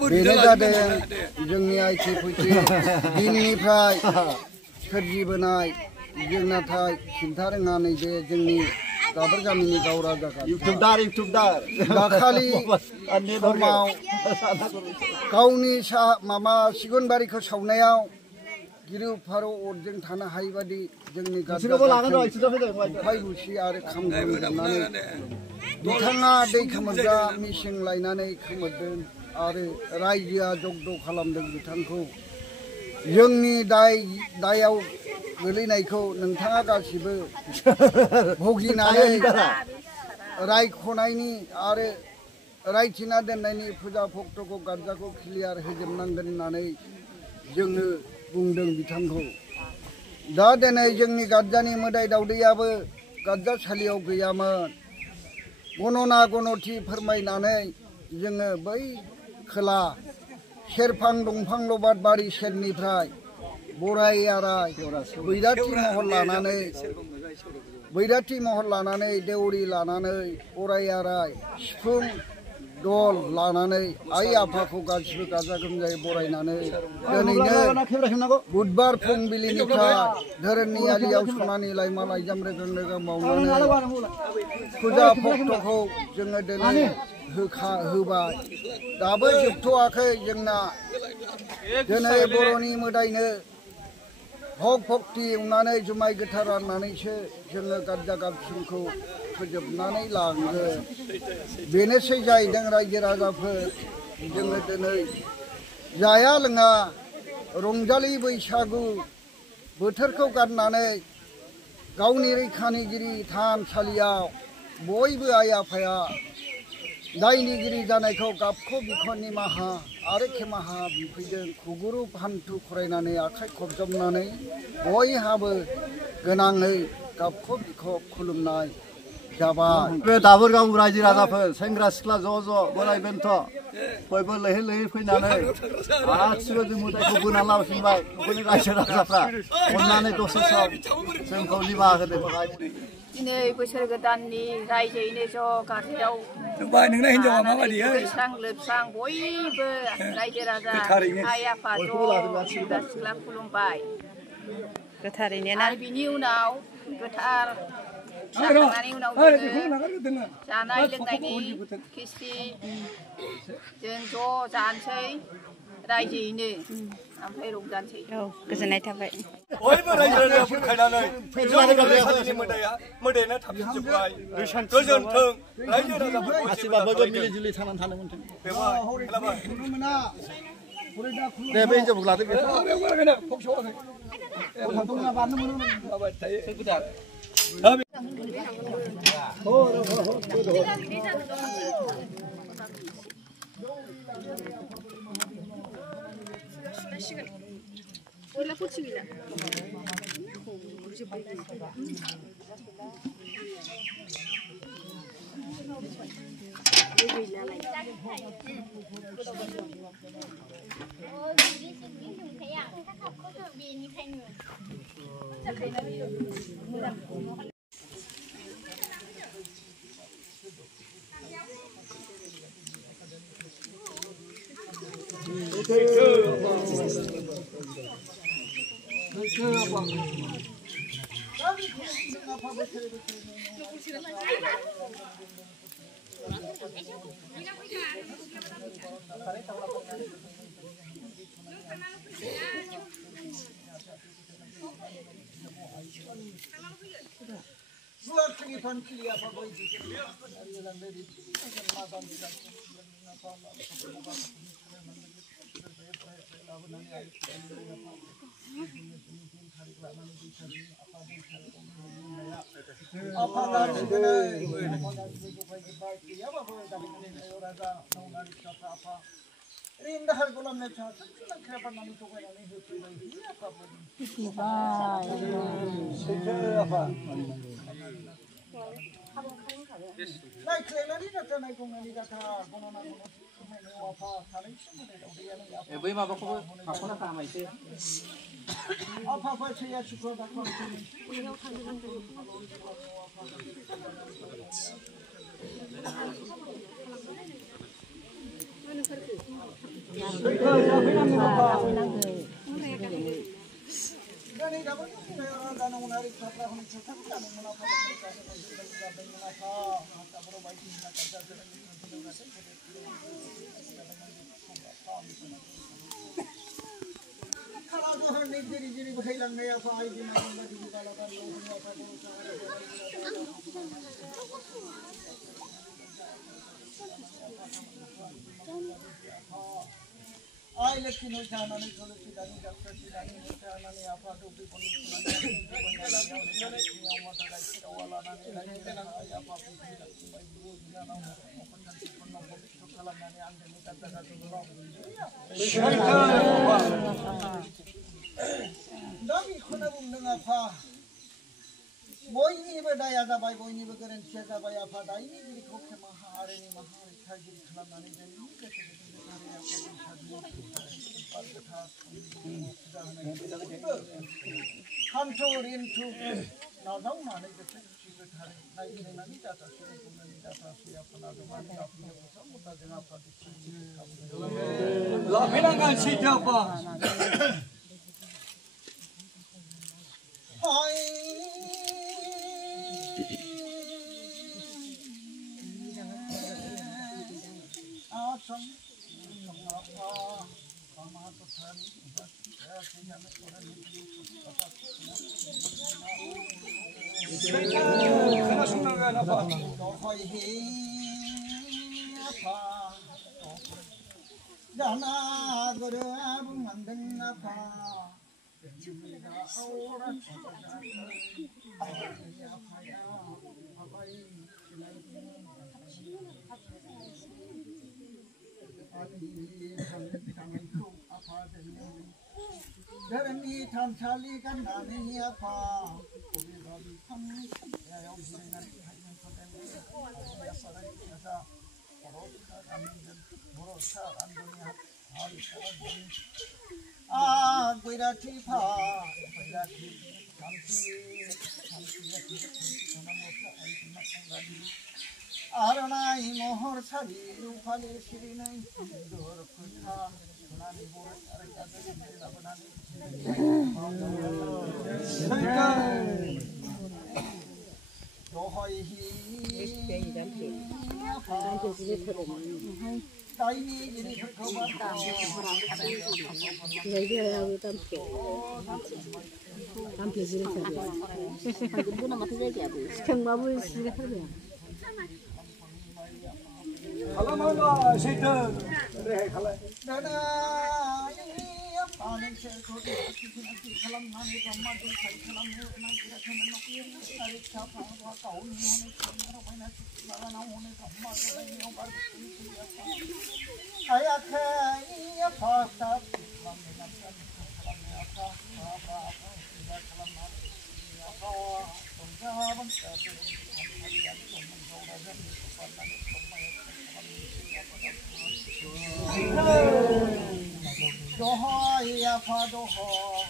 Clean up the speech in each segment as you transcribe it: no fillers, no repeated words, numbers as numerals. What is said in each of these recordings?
बेनो जादों जोंनि आइथि फैथि दिननिफ्राय सोरजिबोनाय जों नाथाय खिन्था रोङा नैबे जोंनि दाबर गामिनि दावरा इउटुबदार दाखालि समाव गावनि माबा सिगुनबारिखौ सावनायाव गिरु फारौ अरजों थानो हायि बादि जोंनि गाज्रि बुसि आरो खामग्रामनानै बिथाङा दै खोमोरग्रा मेसिन लायनानै खोमोरदों आरो रायजोआ जग्द खालामदों बिथांखौ जोंनि दायाव गोलैनायखौ नोंथाङा गासिबो भुगिनानै रायख'नायनि आरो रायथिना दोननायनि फुजा भक्तखौ गार्जाखौ क्लियार होजोबनांगोन होननानै जोंनो बुंदों बिथांखौ दा दिनै जोंनि गार्जानि मोदाय दावदैयाबो गार्जासालियाव गैयामोन गणना गणथि फोरमायनानै जोङो बै खोला सेरफां दंफां लबार बारि सेरनिफ्राय बरायाराय बैराथि महर लानानै देउरि लानानै बरायाराय सिफुं दल लानानै आइ आफाखौ गासिबो गाजा गोमजायै बरायनानै दिनैनो बुधबार फुंबिलिनिफ्राय धोरोमनि आलियाव सनानि लाइमा लाइजाम रोगों रोगों बावनानै फुजा भक्तखौ जोङो दिनै होबाय दाबो जोबथ'वाखै जोंना दिनै बर'नि मोदायनो भग भक्ति एवनानै जुमाय गोथार राननानैसो जोङो गार्जा गाबसिमखौ फोजोबनानै लाङो बेनोसै जाहैदों रायजो राजाफोर जोङो दिनै जाया लोङा रंजालि बैसागु बोथोरखौ गारनानै गावनि रैखानिगिरि थानसालियाव बयबो आइ आफाया दायनिगिरि जानायखौ गाबख' बिख' निमाहा आरो खेमाहा बिफैदों खुगुरु हान्थु खरायनानै आखाइ खबजबनानै बयहाबो गोनाङै गाबख' बिख' खुलुमनाय जाबाय बे दाबोरगाव रायजो राजाफोर सेंग्रा सिख्ला ज' बोराय बेन्थ बयबो लैहोर लैहोर फैनानै गासिबो जों मोदायखौ बोना लाबोफिनबाय न'खरनि रायजो राजाफ्रा अननानै दसे सम जोंखौ निमाहा होनो थाखाय दिनै बोसोर गोदाननि रायजोयैनो ज' गार्जायाव दुगैस्रां लोबस्रां बयबो रायजो राजा आइ आफा ज' सेंग्रा सिख्ला खुलुमबाय गोथारैनो आरो बिनि उनाव गोथार जाखांनायनि उनाव जोङो जानाय लोंनायनि खिस्रि जों ज' जानोसै रायजोयैनो ओमफ्राय रंजानोसै गोजोननाय थाबाय बयबो रायजो राजाया फैखानानै जोंनि गामिनि मोदायानो थाफिनजोब्बाय गोजोन्थों रायजो राजाफोर गासिबाबो मिलि जुलि थांनानै थानो मोनथों दे बे हिनजावखौ लादो बै माबाखौबो हाख'ना खालामा एसे Ano Ai leki no jana ni kolo sidani jaksa sidani jana ni apa tu bi poni sunani ni mata gai wala na ni ai apa pi dak mai bu jana no opan kan kono ko kala na ni ande ni kata kata lo dami khona bum nang apa boyniबो दाया जाबाय boyनिबो गोरोन्थिया जाबाय आफा दायनि गिरिखौ खेमा हारिनि महारैखागिरि खालामनानै जोंनि खान्थौ रिन्थु नाजावनानै गोसो खुसि गोथारै नायगिरनानै जाथारसै बुंनानै जाथारसै आफा नाजावनानै आफानि मोजां मोजां जों आफा लाफैनांगोन सैथो आफा खोनासंनांगोन आफा जाना गुरु बुंलांदों आफा धर्मनि थानसालि गाननानै आफा बबेबा बिफां सायाव जिरायनानै बैराथि फा बैराथि आर'नाइ महर सारि रुफानि सिरिनै सिन्दुर फोथा सुनानै बर' आरो लाबोनानै दहाय दायनि गिरिफोरखौ खालामाबा सैथो रेहाय खालाय खालामनानै ब्रह्मा दोनखाय खालामनो नागिराखैमोन गावनि हनै खालामना बागानाव हनै ब्रह्मा दोननायाव हायाखै आफा dohoi apa dohoi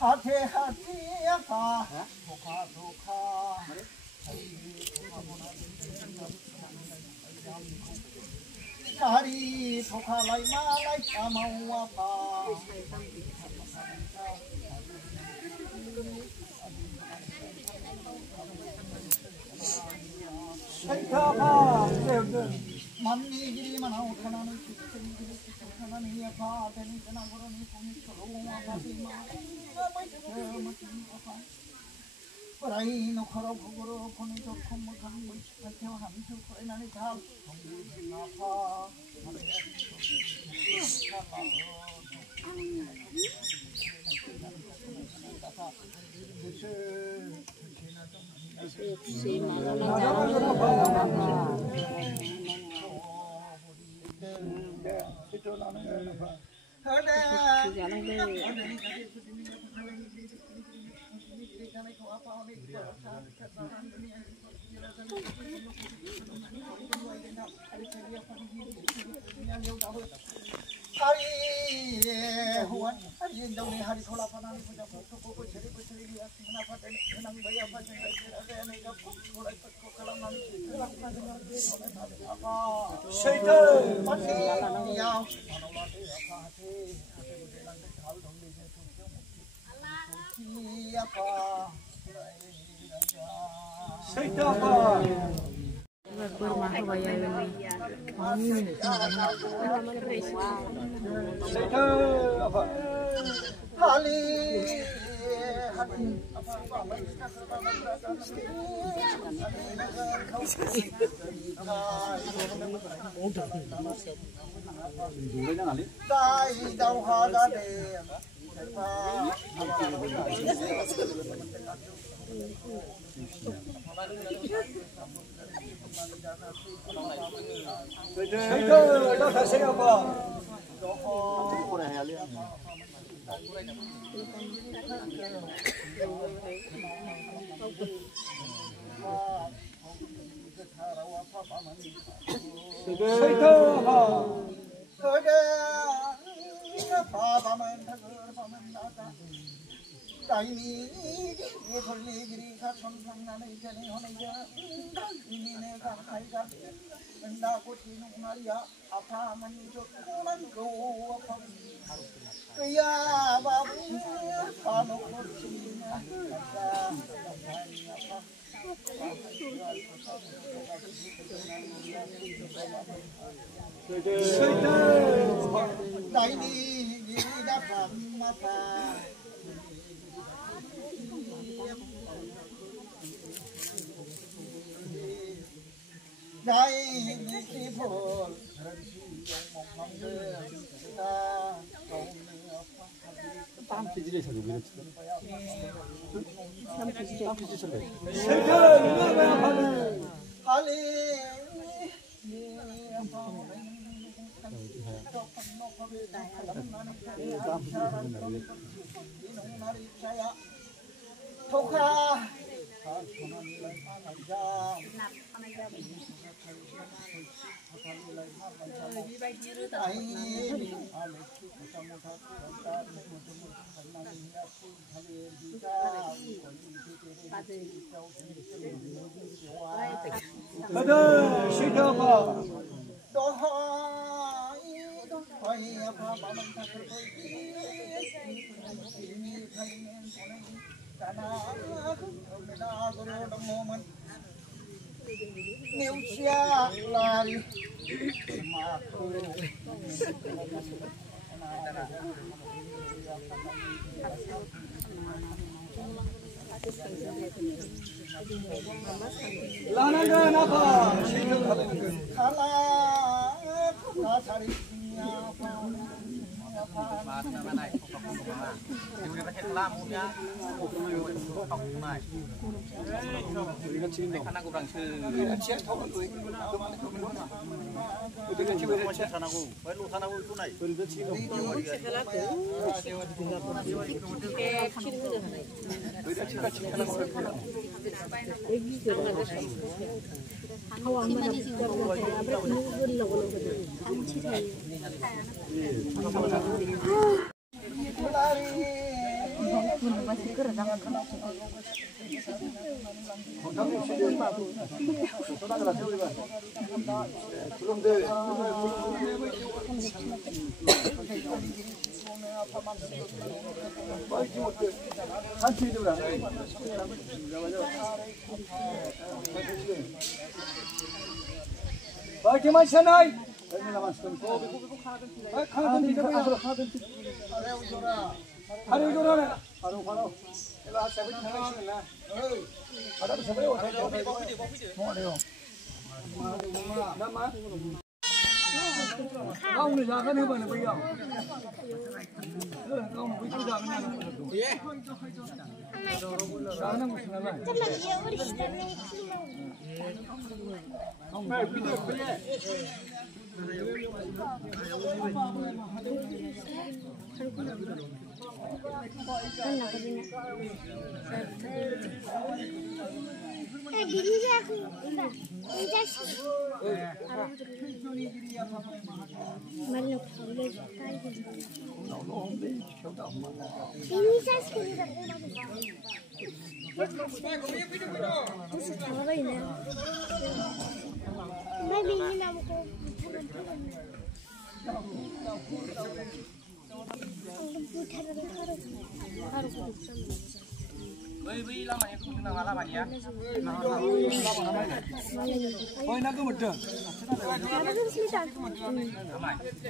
hati-hati apa suka-suka cari suka lain malai mau apa Mami giri mana ukanan kanan iya pa tani kana goroni kuni solo apa sima apa parai no kharo goro kuni jokhom makan pathyo ham su koinani thal apa hari huan hari dauni hari thola panan puja foto ko cheri dia kenapa tenang bayi apa jangan ada yang enggak thola ko kalam nami apa Syaitan mati ya manolate apa hati belang hal dongli je apa Syaitan apa Syaitan apa hali Syaitan dah tak siapa Lanangan apa? Bagaimana sanai? Hari jorana. Kau ni jangan ni mana bayar. Kau ni bayar jangan ni. Jangan mesti nak.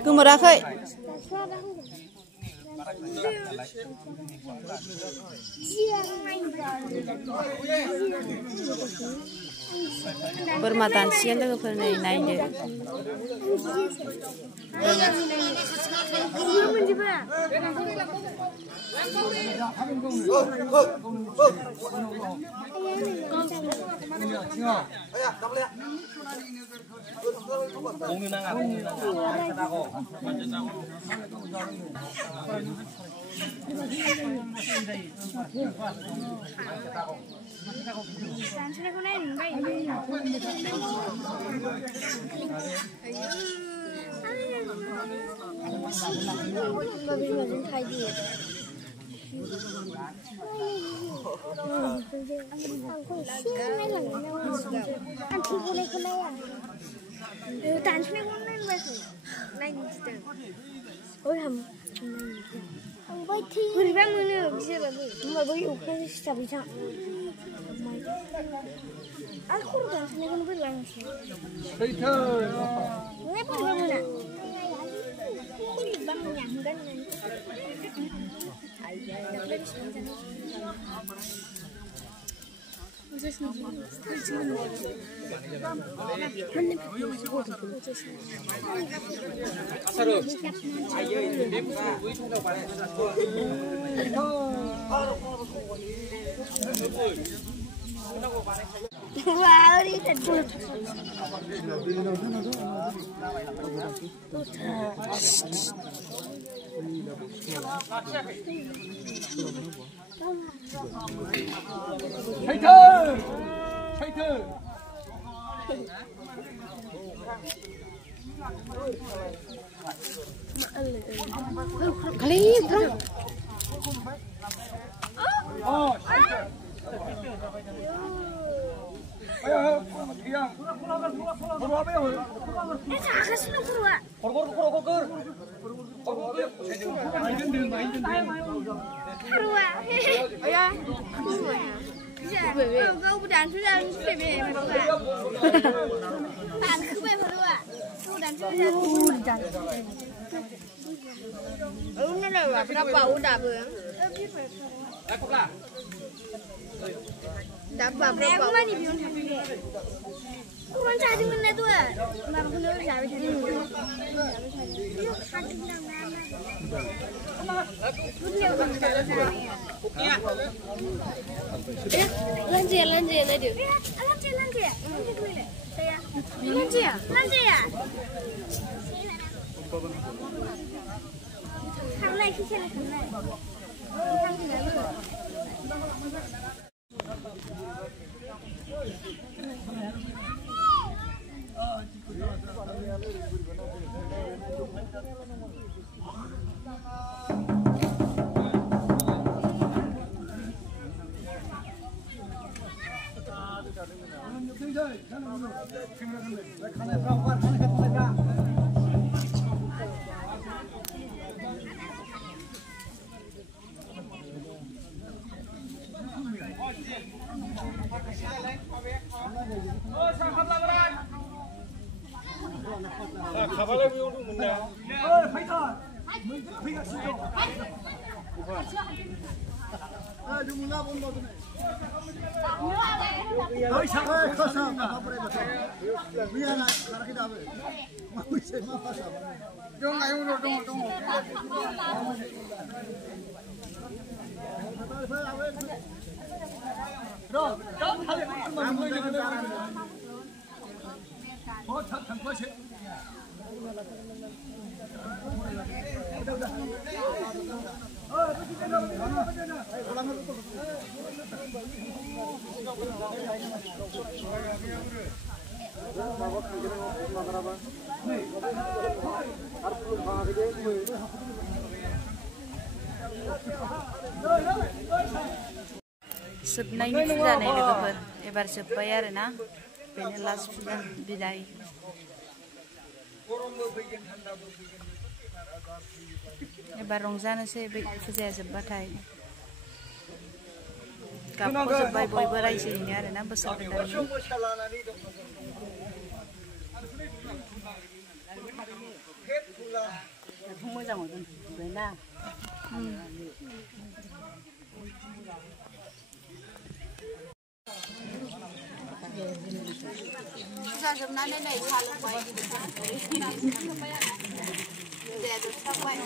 Gomorakhै बोरमा दानसिगोन लोगोफोर नै नायदो बोरैबा मोनो बिसोरबो होमबाबो एवखानाय हिसाबै जा आरो खर' दानस'नायखौनो बोरैबा मोनसे बोरैबा मोना बोरैबा मोनगोन जोबनायनि फुजा नै लोगोफोर एबार जोब्बाय आरो ना बेनो लास्ट फुजा बिदाय एबार रंजानोसै बे फुजाया जोब्बाथाय गाबख'जोब्बाय बयबो रायजोयैनो आरो ना बोसोर गोदाननि मोजां मोनबाय ना फुजा जोबनानै नै साहा लोंबाय फुजाया जोबस्रांबाय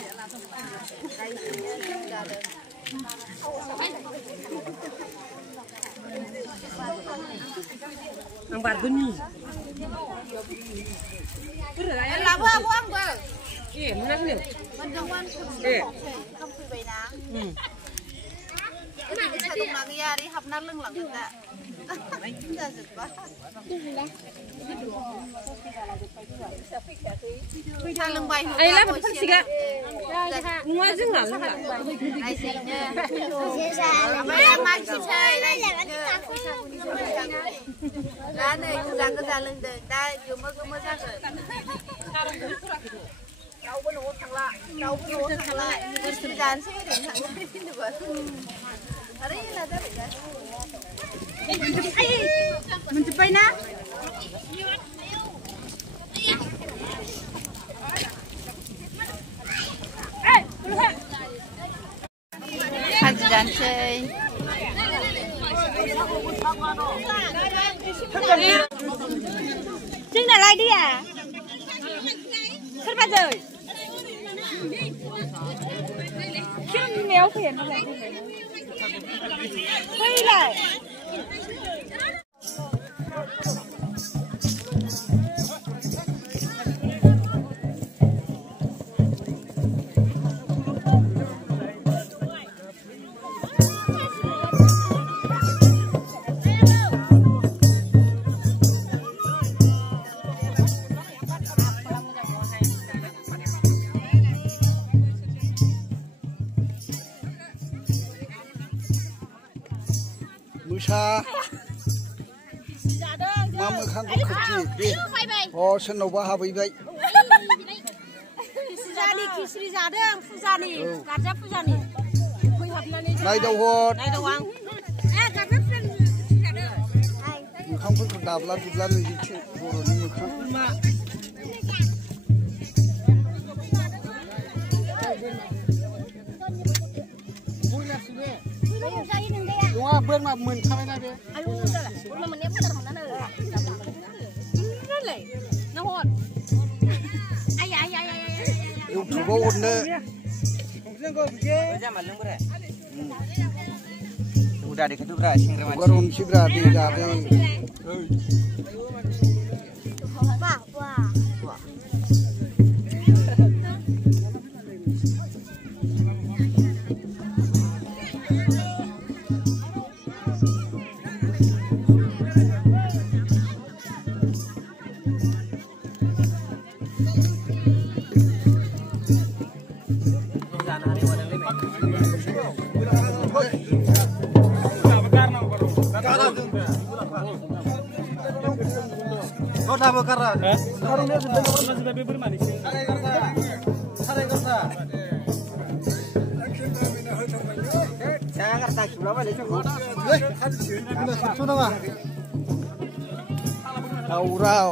आं बारगोननि लाबो आबौ आंबो ए मोनाखै मोनदोंमोन ओंखाम फैबायना ओरैनो सा दंना गैया ओरै हाबना लोंलांगोन दा फुजा जोब्बा फैसा लोंबाय ओइ लाबो फांसिगा मुवा जोंना लोंला रायजोयैनो ओमफ्राय मानसिसै रायजोयैनो दा नै गोजा गोजा लोंदों दा गोमो गोमो जागोन रावबो न'आव थांला बोसोर जानोसै ओरैनो थांला ओरै ना जाबाय दा मोनजोब्बाय ना खाजि जानोसै जोंनालाय दैया सोरबा जै बिमायाव फैया नालाय फैलाय मोसा मा मोखांखौ खोबथि बे सोरनावबा हाबहैबाय फुजानि खिस्रि जादों फुजानि गारजा फुजानि फैहाबनानै नायदावहर नायदाव आं गारजा फुजानि जादों मोखांफोरखौ दाब्ला दुब्ला नुजोबसै बर'नि मोखां नङा बोरमा मोनखाबायना बे बोरमा मोननाया फुजार मोनानो नालाय नाहर इउटुबाव हरनो हगार हरनोसैब्रा दै जादों Dapat karena. Karena sudah bermanis. Saya kata berapa nih cukup? Sudah mah. Taurau.